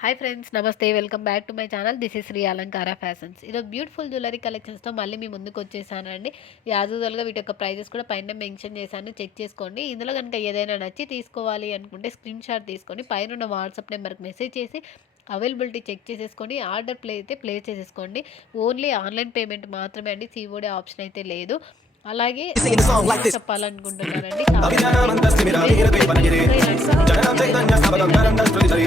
Hi friends, నమస్తే. Welcome back to my channel. This is Shri Alankara fashions. ఈరోజు beautiful jewellery కలెక్షన్స్తో మళ్ళీ మీ ముందుకు వచ్చేసానండి. యాజ్ యూజువల్గా వీటి యొక్క ప్రైజెస్ కూడా పైన మెన్షన్ చేశాను, చెక్ చేసుకోండి. ఇందులో కనుక ఏదైనా నచ్చి తీసుకోవాలి అనుకుంటే స్క్రీన్ షాట్ తీసుకొని పైన ఉన్న వాట్సాప్ నెంబర్కి మెసేజ్ చేసి అవైలబిలిటీ చెక్ చేసేసుకొని ఆర్డర్ ప్లేస్ చేసేసుకోండి. ఓన్లీ ఆన్లైన్ పేమెంట్ మాత్రమే అండి, సిఓడి ఆప్షన్ అయితే లేదు. అలాగే Singing a song like this. చెప్పాలనుకుంటున్నానండి,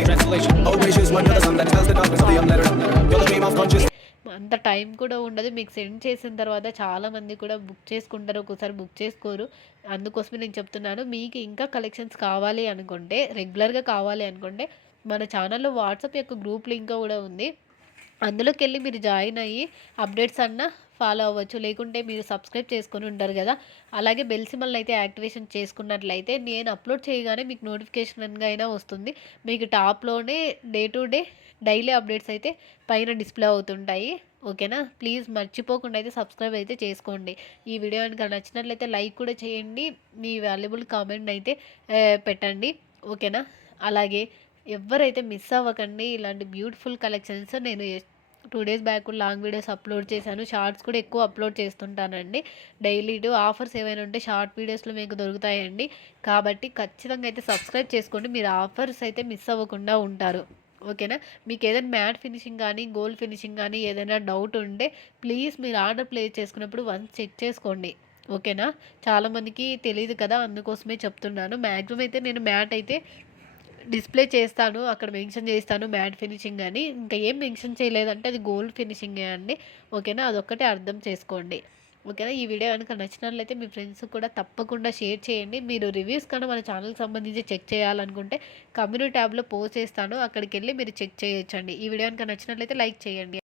Translation. All wishes one to the sun that tells the darkness of the unlettered. You're the dream of conscious. అంత time కూడా ఉండదు. మీకు సెండ్ చేసిన తర్వాత చాలామంది కూడా బుక్ చేసుకుంటారు, ఒక్కోసారి బుక్ చేసుకోరు. అందుకోసమే నేను చెప్తున్నాను. మీకు ఇంకా కలెక్షన్స్ కావాలి అనుకుంటే, రెగ్యులర్గా కావాలి అనుకుంటే మన ఛానల్లో వాట్సాప్ యొక్క గ్రూప్ లింక్ కూడా ఉంది. అందులోకెళ్ళి మీరు జాయిన్ అయ్యి అప్డేట్స్ ఫాలో అవ్వచ్చు. లేకుంటే మీరు సబ్స్క్రైబ్ చేసుకొని ఉంటారు కదా, అలాగే బెల్ సింబల్ని అయితే యాక్టివేషన్ చేసుకున్నట్లయితే నేను అప్లోడ్ చేయగానే మీకు నోటిఫికేషన్గా అయినా వస్తుంది. మీకు టాప్లోనే day to day daily updates అయితే పైన డిస్ప్లే అవుతుంటాయి. ఓకేనా? ప్లీజ్ మర్చిపోకుండా అయితే సబ్స్క్రైబ్ అయితే చేసుకోండి. ఈ వీడియో కనుక నచ్చినట్లయితే లైక్ కూడా చేయండి. మీ వాల్యుబుల్ కామెంట్ అయితే పెట్టండి. ఓకేనా? అలాగే ఎవ్వరైతే మిస్ అవ్వకండి. ఇలాంటి బ్యూటిఫుల్ కలెక్షన్స్ నేను 2 days back long videos upload చేశాను. షార్ట్స్ కూడా ఎక్కువ అప్లోడ్ చేస్తుంటానండి. డైలీ ఆఫర్స్ ఏవైనా ఉంటే షార్ట్ వీడియోస్లో మీకు దొరుకుతాయండి. కాబట్టి ఖచ్చితంగా అయితే సబ్స్క్రైబ్ చేసుకోండి. మీరు ఆఫర్స్ అయితే మిస్ అవ్వకుండా ఉంటారు. ఓకేనా? మీకు ఏదైనా మ్యాట్ ఫినిషింగ్ కానీ, గోల్డ్ ఫినిషింగ్ కానీ ఏదైనా డౌట్ ఉంటే ప్లీజ్ మీరు ఆర్డర్ ప్లేస్ చేసుకున్నప్పుడు వన్స్ చెక్ చేసుకోండి. ఓకేనా? చాలామందికి తెలియదు కదా, అందుకోసమే చెప్తున్నాను. మ్యాక్సిమం అయితే నేను మ్యాట్ అయితే డిస్ప్లే చేస్తాను, అక్కడ మెన్షన్ చేస్తాను మ్యాట్ ఫినిషింగ్ అని. ఇంకా ఏం మెన్షన్ చేయలేదంటే అది గోల్డ్ ఫినిషింగే అండి. ఓకేనా? అదొక్కటే అర్థం చేసుకోండి. ఓకేనా? ఈ వీడియో కనుక నచ్చినట్లయితే మీ ఫ్రెండ్స్ కూడా తప్పకుండా షేర్ చేయండి. మీరు రివ్యూస్ కన్నా మన ఛానల్కి సంబంధించి చెక్ చేయాలనుకుంటే కమ్యూనిటీ ట్యాబ్లో పోస్ట్ చేస్తాను, అక్కడికి వెళ్ళి మీరు చెక్ చేయొచ్చండి. ఈ వీడియో కనుక నచ్చినట్లయితే లైక్ చేయండి.